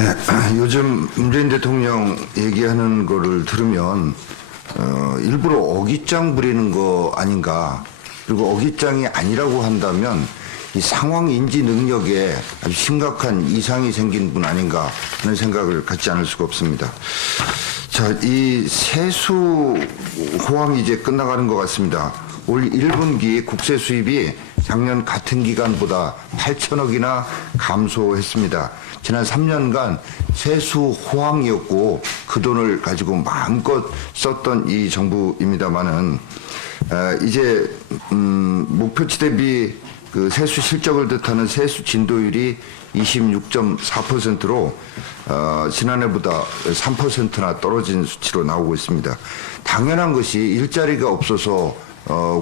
네, 요즘 문재인 대통령 얘기하는 거를 들으면 일부러 어깃장 부리는 거 아닌가. 그리고 어깃장이 아니라고 한다면 이 상황 인지 능력에 아주 심각한 이상이 생긴 분 아닌가 하는 생각을 갖지 않을 수가 없습니다. 자, 이 세수 호황이 이제 끝나가는 것 같습니다. 올 1분기 국세 수입이 작년 같은 기간보다 8천억이나 감소했습니다. 지난 3년간 세수 호황이었고 그 돈을 가지고 마음껏 썼던 이 정부입니다만은 이제 목표치 대비 그 세수 실적을 뜻하는 세수 진도율이 26.4%로 지난해보다 3%나 떨어진 수치로 나오고 있습니다. 당연한 것이 일자리가 없어서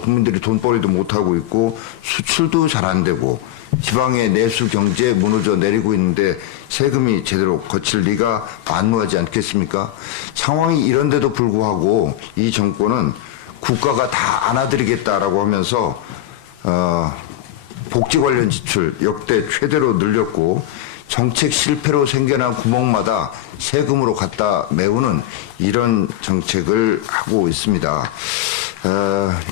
국민들이 돈벌이도 못하고 있고 수출도 잘 안 되고 지방의 내수 경제 무너져 내리고 있는데 세금이 제대로 거칠 리가 만무하지 않겠습니까? 상황이 이런데도 불구하고 이 정권은 국가가 다 안아드리겠다라고 하면서 복지 관련 지출 역대 최대로 늘렸고 정책 실패로 생겨난 구멍마다 세금으로 갖다 메우는 이런 정책을 하고 있습니다.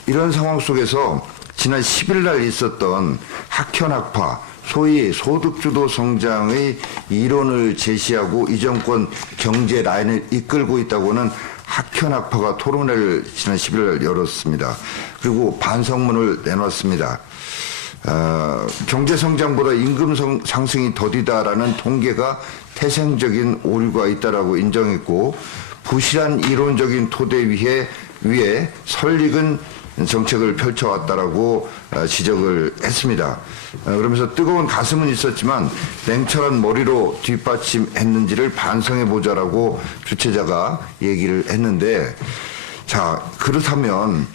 이런 상황 속에서 지난 10일 날 있었던 학현학파, 소위 소득주도 성장의 이론을 제시하고 이 정권 경제 라인을 이끌고 있다고는 학현학파가 토론회를 지난 10일 날 열었습니다. 그리고 반성문을 내놨습니다. 경제 성장보다 임금 상승이 더디다라는 통계가 태생적인 오류가 있다라고 인정했고 부실한 이론적인 토대 위에 설익은 정책을 펼쳐왔다라고 지적을 했습니다. 그러면서 뜨거운 가슴은 있었지만 냉철한 머리로 뒷받침했는지를 반성해보자라고 주최자가 얘기를 했는데, 자, 그렇다면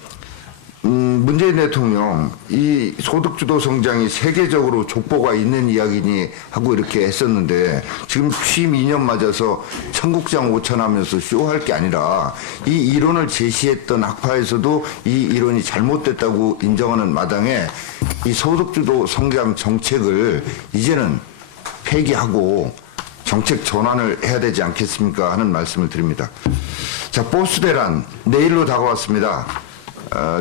문재인 대통령 이 소득주도 성장이 세계적으로 족보가 있는 이야기니 하고 이렇게 했었는데 지금 취임 2년 맞아서 청국장 오찬하면서 쇼할 게 아니라 이 이론을 제시했던 학파에서도 이 이론이 잘못됐다고 인정하는 마당에 이 소득주도 성장 정책을 이제는 폐기하고 정책 전환을 해야 되지 않겠습니까 하는 말씀을 드립니다. 자, 버스 대란 내일로 다가왔습니다.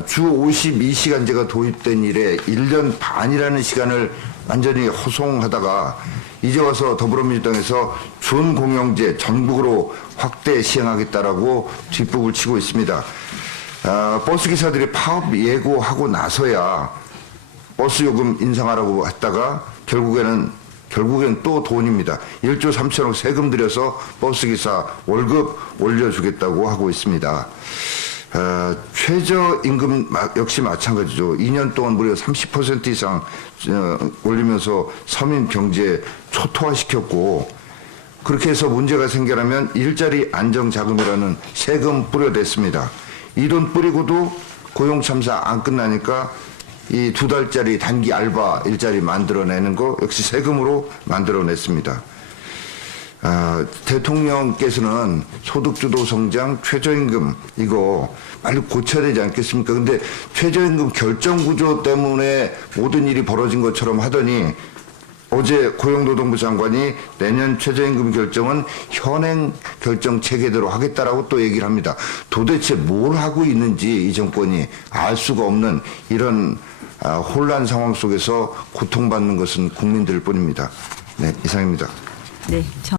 주 52시간제가 도입된 이래 1년 반이라는 시간을 완전히 허송하다가 이제 와서 더불어민주당에서 준공영제 전국으로 확대 시행하겠다라고 뒷북을 치고 있습니다. 버스기사들이 파업 예고하고 나서야 버스 요금 인상하라고 했다가 결국엔 또 돈입니다. 1조 3천억 세금 들여서 버스기사 월급 올려주겠다고 하고 있습니다. 최저임금 역시 마찬가지죠. 2년 동안 무려 30% 이상 올리면서 서민 경제 초토화시켰고 그렇게 해서 문제가 생겨나면 일자리 안정자금이라는 세금 뿌려댔습니다. 이 돈 뿌리고도 고용참사 안 끝나니까 이 2달짜리 단기 알바 일자리 만들어내는 거 역시 세금으로 만들어냈습니다. 대통령께서는 소득주도 성장, 최저임금 이거 빨리 고쳐야 되지 않겠습니까? 근데 최저임금 결정구조 때문에 모든 일이 벌어진 것처럼 하더니 어제 고용노동부 장관이 내년 최저임금 결정은 현행 결정 체계대로 하겠다라고 또 얘기를 합니다. 도대체 뭘 하고 있는지 이 정권이 알 수가 없는 이런 혼란 상황 속에서 고통받는 것은 국민들 뿐입니다. 네, 이상입니다. 네.